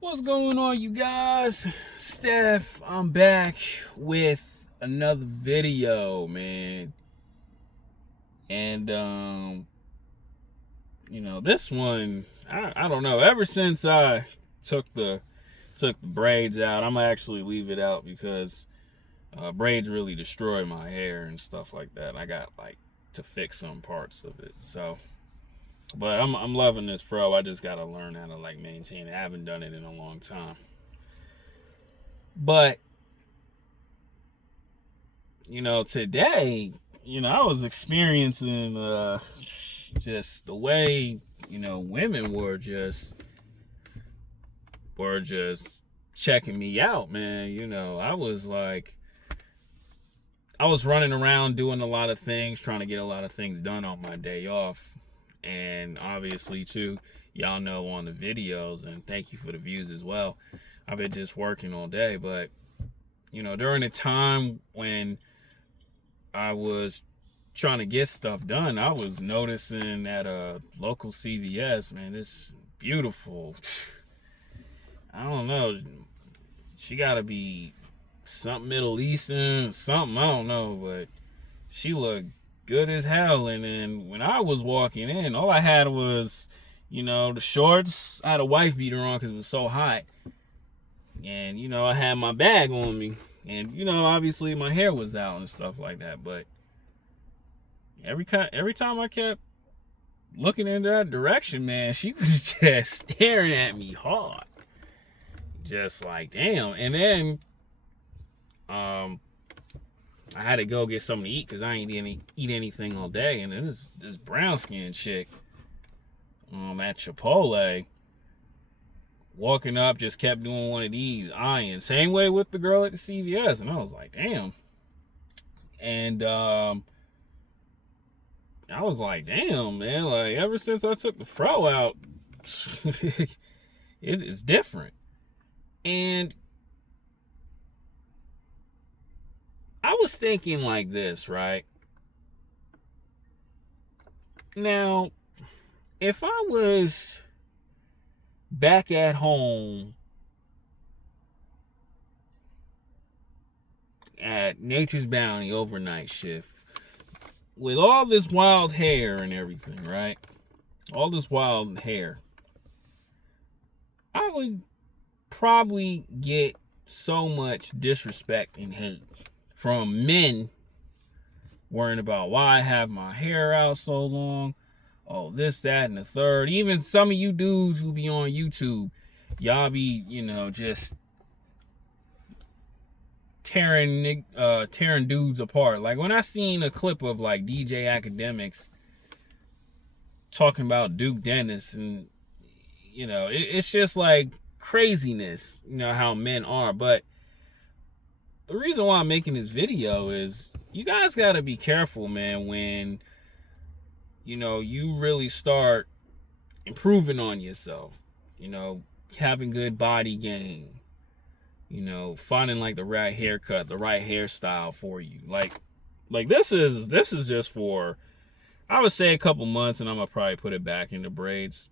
What's going on, you guys? Steph, I'm back with another video, man. And this one, I don't know. Ever since I took the braids out, I'm gonna actually leave it out because braids really destroy my hair and stuff like that. I got to fix some parts of it, so. But I'm loving this fro. I just gotta learn how to maintain it. I haven't done it in a long time. But today, I was experiencing just the way women were just checking me out, man. I was running around doing a lot of things, trying to get a lot of things done on my day off. And obviously, too, y'all know on the videos, and thank you for the views as well. I've been just working all day, but during the time when I was trying to get stuff done, I was noticing at a local CVS, man, this beautiful. I don't know. She gotta be something Middle Eastern, something, I don't know, but she looked good as hell. And then when I was walking in, all I had was, the shorts. I had a wife beater on because it was so hot. And, I had my bag on me. And, obviously my hair was out and stuff like that. But every time I kept looking in that direction, man, she was just staring at me hard. Just like, damn. And then I had to go get something to eat because I ain't eat anything all day. And then this brown skinned chick at Chipotle walking up just kept doing one of these eyeing. Same way with the girl at the CVS. And I was like, damn. And I was like, damn, man. Like, ever since I took the fro out, it's different. And I was thinking like this, right? Now, if I was back at home at Nature's Bounty overnight shift with all this wild hair and everything, right? All this wild hair, I would probably get so much disrespect and hate from men worrying about why I have my hair out so long. Oh, this, that, and the third. Even some of you dudes who be on YouTube, y'all be, just tearing dudes apart. Like when I seen a clip of DJ Academics talking about Duke Dennis, and it's just like craziness, how men are. But the reason why I'm making this video is you guys got to be careful, man, when you really start improving on yourself, having good body gain, finding the right haircut, the right hairstyle for you. Like this is just for, I would say, a couple months, and I'm gonna probably put it back into braids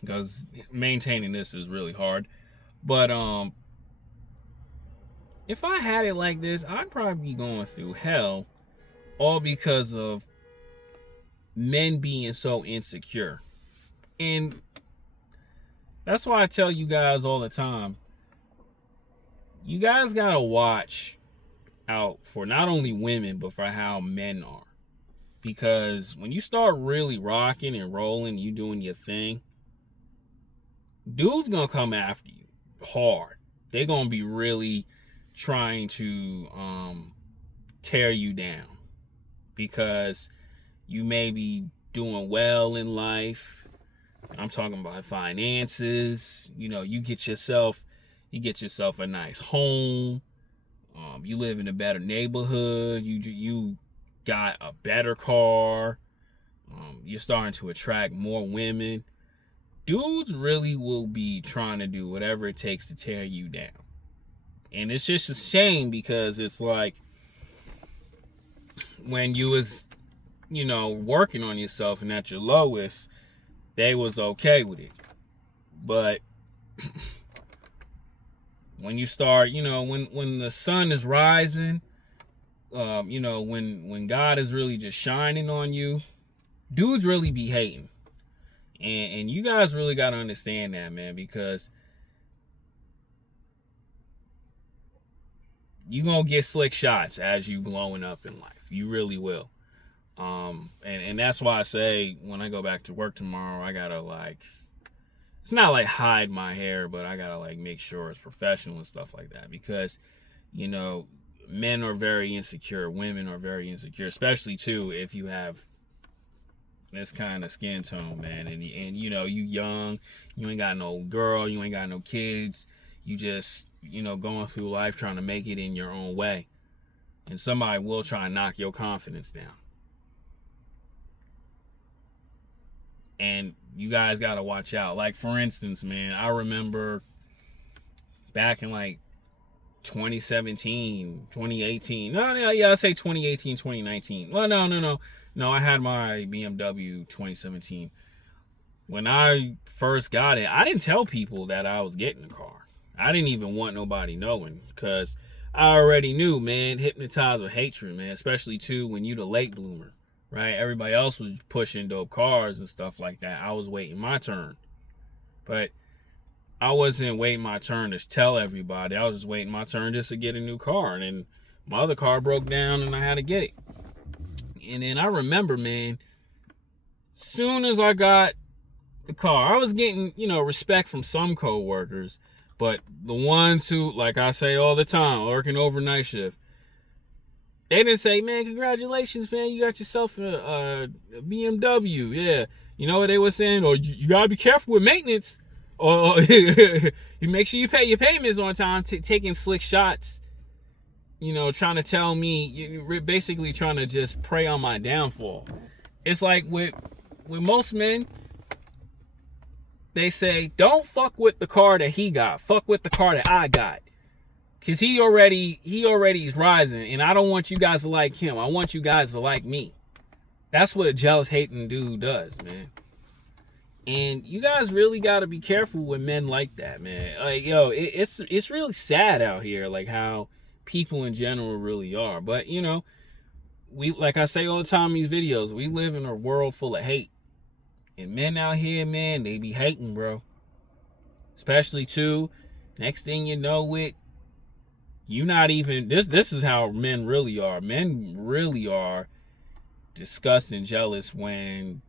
because maintaining this is really hard. But if I had it like this, I'd probably be going through hell, all because of men being so insecure. And that's why I tell you guys all the time, you guys gotta watch out for not only women, but for how men are. Because when you start really rocking and rolling, you doing your thing, dudes gonna come after you hard. They're gonna be really trying to tear you down because you may be doing well in life. I'm talking about finances. You get yourself a nice home. You live in a better neighborhood. You got a better car. You're starting to attract more women. Dudes really will be trying to do whatever it takes to tear you down. And it's just a shame because it's like when you was, working on yourself and at your lowest, they was okay with it. But When you start, when the sun is rising, when God is really just shining on you, dudes really be hating. And you guys really got to understand that, man, because you going to get slick shots as you glowing up in life. You really will. And that's why I say when I go back to work tomorrow, I got to it's not like hide my hair, but I got to make sure it's professional and stuff like that, because, men are very insecure. Women are very insecure, especially too, if you have this kind of skin tone, man, and you young, you ain't got no girl, you ain't got no kids, you just going through life trying to make it in your own way, and somebody will try and knock your confidence down. And you guys got to watch out. Like, for instance, man, I remember back in 2017, 2018. I'll say 2018, 2019. Well, no, I had my BMW 2017. When I first got it, I didn't tell people that I was getting a car. I didn't even want nobody knowing, because I already knew, man, hypnotized with hatred, man, especially too when you the late bloomer, right? Everybody else was pushing dope cars and stuff like that. I was waiting my turn. But I wasn't waiting my turn to tell everybody. I was just waiting my turn just to get a new car. And then my other car broke down and I had to get it. And then I remember, man, soon as I got the car, I was getting, respect from some co-workers. But the ones who, like I say all the time, working overnight shift, they didn't say, man, congratulations, man, you got yourself a BMW. Yeah. You know what they were saying? Oh, you got to be careful with maintenance. Or you make sure you pay your payments on time, taking slick shots, trying to tell me, basically trying to just prey on my downfall. It's like with most men, they say, don't fuck with the car that he got, fuck with the car that I got. Cause he already is rising, and I don't want you guys to like him. I want you guys to like me. That's what a jealous, hating dude does, man. And you guys really got to be careful with men like that, man. It's really sad out here, like how people in general really are. But we, like I say all the time in these videos, we live in a world full of hate, and men out here, man, they be hating, bro. Especially too, next thing you know, you not even this is how men really are. Men really are disgusting, jealous when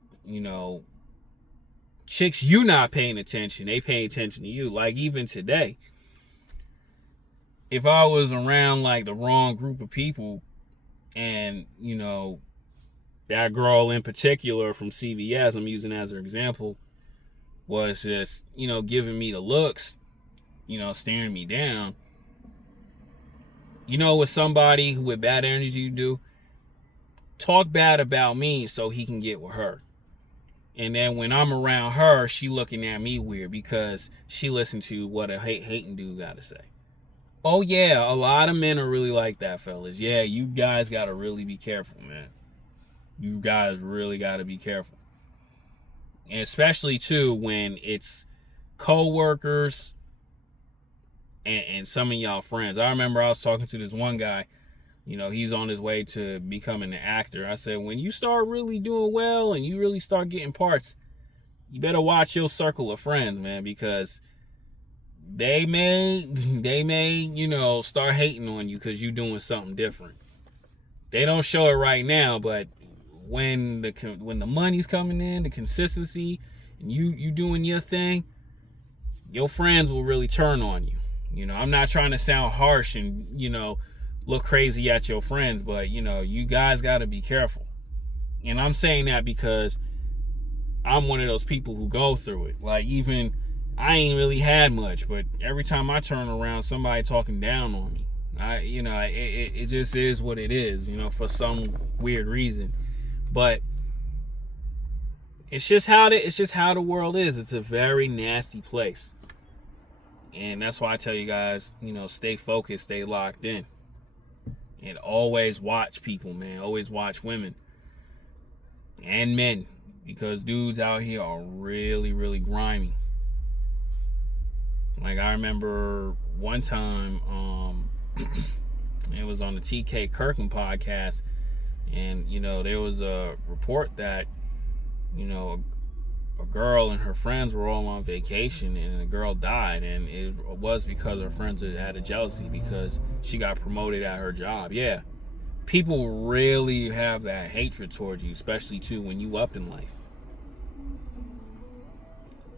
chicks you not paying attention, they paying attention to you. Like, even today, if I was around the wrong group of people, and that girl in particular from CVS, I'm using as an example, was just giving me the looks, staring me down, what somebody with bad energy do? Talk bad about me so he can get with her. And then when I'm around her, she looking at me weird because she listened to what a hating dude got to say. Oh yeah, a lot of men are really like that, fellas. Yeah, you guys got to really be careful, man. You guys really got to be careful. And especially too when it's co-workers and some of y'all friends. I remember I was talking to this one guy, he's on his way to becoming an actor. I said, when you start really doing well and you really start getting parts, you better watch your circle of friends, man, because they may start hating on you because you're doing something different. They don't show it right now, but when the money's coming in, the consistency, and you doing your thing, your friends will really turn on you. I'm not trying to sound harsh and, look crazy at your friends, but, you guys got to be careful. And I'm saying that because I'm one of those people who go through it. Like, even I ain't really had much, but every time I turn around, somebody talking down on me. It just is what it is, for some weird reason. But it's just how the world is. It's a very nasty place. And that's why I tell you guys, stay focused, stay locked in. And always watch people, man. Always watch women and men, because dudes out here are really, really grimy. Like, I remember one time, it was on the TK Kirkham podcast, and, you know, there was a report that, you know, a girl and her friends were all on vacation, and the girl died, and it was because her friends had a jealousy because she got promoted at her job. Yeah, people really have that hatred towards you, especially too when you up in life,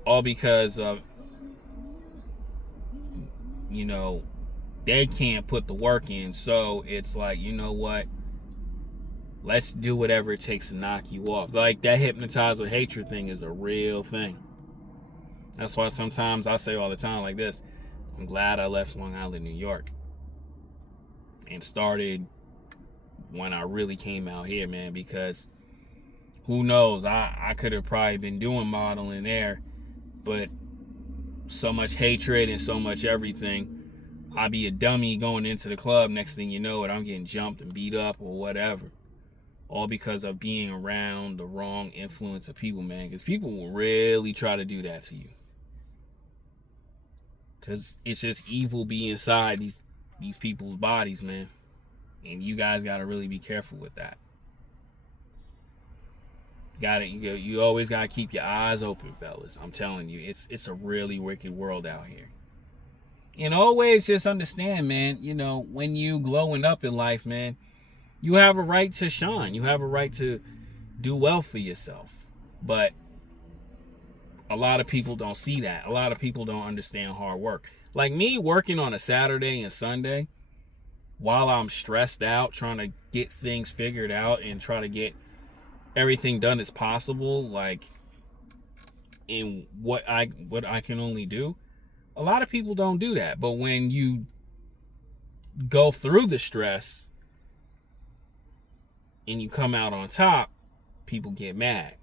all because of, you know, they can't put the work in. So it's like, you know what, let's do whatever it takes to knock you off. Like, that hypnotized with hatred thing is a real thing. That's why sometimes I say all the time like this: I'm glad I left Long Island, New York, and started when I really came out here, man, because who knows, I could have probably been doing modeling there, but so much hatred and so much everything, I'd be a dummy going into the club. Next thing you know it, I'm getting jumped and beat up or whatever. All because of being around the wrong influence of people, man. Because people will really try to do that to you. Because it's just evil be inside these people's bodies, man. And you guys got to really be careful with that. You always got to keep your eyes open, fellas. I'm telling you, it's a really wicked world out here. And always just understand, man, you know, when you glowing up in life, man, you have a right to shine. You have a right to do well for yourself. But a lot of people don't see that. A lot of people don't understand hard work. Like me working on a Saturday and Sunday while I'm stressed out, trying to get things figured out and try to get everything done as possible, like in what I can only do. A lot of people don't do that. But when you go through the stress and you come out on top, people get mad.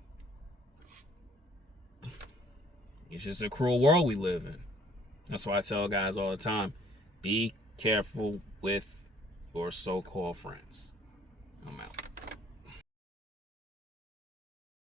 It's just a cruel world we live in. That's why I tell guys all the time, be careful with your so-called friends. I'm out.